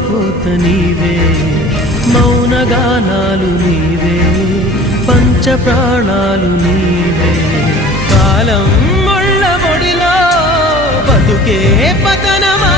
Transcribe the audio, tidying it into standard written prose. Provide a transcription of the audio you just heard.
కోత నీవే, మౌనగానాలు నీవే, పంచ ప్రాణాలు నీవే. కాలం ముళ్ళ ముడిలో బతుకే పతనమా